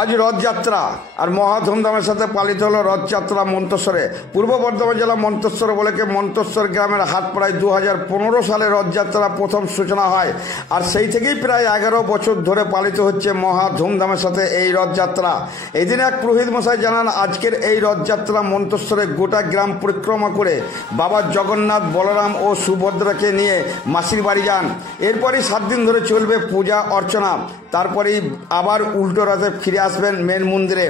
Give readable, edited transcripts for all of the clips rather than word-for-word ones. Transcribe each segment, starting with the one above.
আজ রথযাত্রা আর মহা ধুমধামের সাথে পালিত হলো রথযাত্রা মন্তেশ্বরে। পূর্ব বর্ধমান জেলা মন্তেশ্বর বলেকে মন্তেশ্বর গ্রামের হাটপাড়ায় 2015 সালে রথযাত্রা প্রথম সূচনা হয়। আর সেই থেকেই প্রায় 11 বছর ধরে পালিত হচ্ছে মহা ধুমধামের সাথে এই রথযাত্রা। এই দিন এক পুরোহিত মশাই জানান, আজকের এই রথযাত্রা মন্তেশ্বরে গোটা গ্রাম পরিক্রমা করে বাবা জগন্নাথ, বলরাম ও সুভদ্রাকে নিয়ে মাসির বাড়ি যান। এরপরই 7 দিন ধরে চলবে পূজা অর্চনা, তারপরেই আবার উল্টো রথে ফিরে আসবেন মেন মন্দিরে।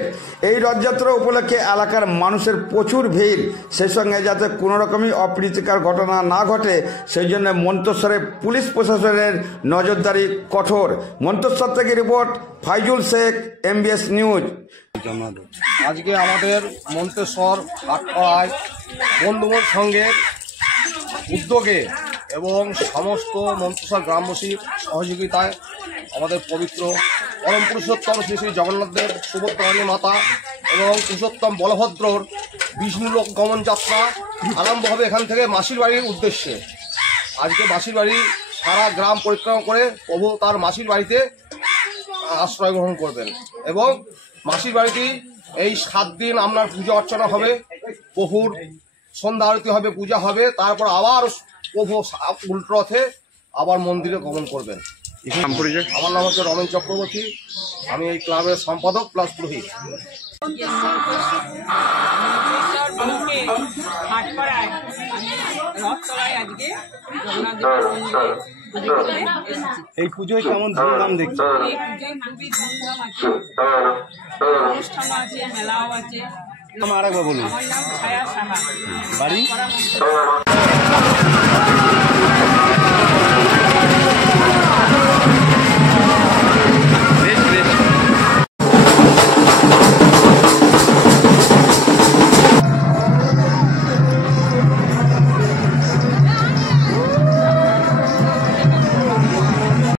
এই রথযাত্রা উপলক্ষে এলাকার মানুষের প্রচুর ভিড়, সেই সঙ্গে যাতে কোনো রকমই অপ্রীতিকর ঘটনা না ঘটে সেই জন্য মন্তেশ্বরে পুলিশ প্রশাসনের নজরদারি কঠোর। মন্তেশ্বর থেকে report Faizul Sheikh, MBS news. আজকে আমাদের মন্তেশ্বর হাটপাড়ায় বন্ধুদের সঙ্গে উদ্যোগে এবং সমস্ত মন্তেশ্বর গ্রামবাসীর সহযোগিতায় আমাদের পবিত্র পরম পুরুষোত্তম শ্রী শ্রী জগন্নাথদেব, সুভদ্রাণী মাতা এবং পুরুষোত্তম বলভদ্রর বিষ্ণুলোক গমন যাত্রা আরম্ভ হবে এখান থেকে মাসির বাড়ির উদ্দেশ্যে। আজকে মাসির বাড়ি সারা গ্রাম পরিক্রমা করে প্রভু তার মাসির বাড়িতে আশ্রয় গ্রহণ করবেন এবং মাসির বাড়িতেই এই 7 দিন আপনার পূজা অর্চনা হবে, প্রভুর সন্ধ্যা আরতি হবে, পূজা হবে, তারপর আবার প্রভু উল্টো রথে আবার মন্দিরে গমন করবেন। আমার নাম হচ্ছে রমেন চক্রবর্তী, আমি এই ক্লাবের সম্পাদক প্লাস পুরোহিত। এই পুজোয় কেমন ধুমধাম দেখছি? খুবই ধুমধাম আছে, অনুষ্ঠান আছে, মেলাও আছে। আর একবার বলুন। আমার নাম ছায়া সাহা, বাড়ি?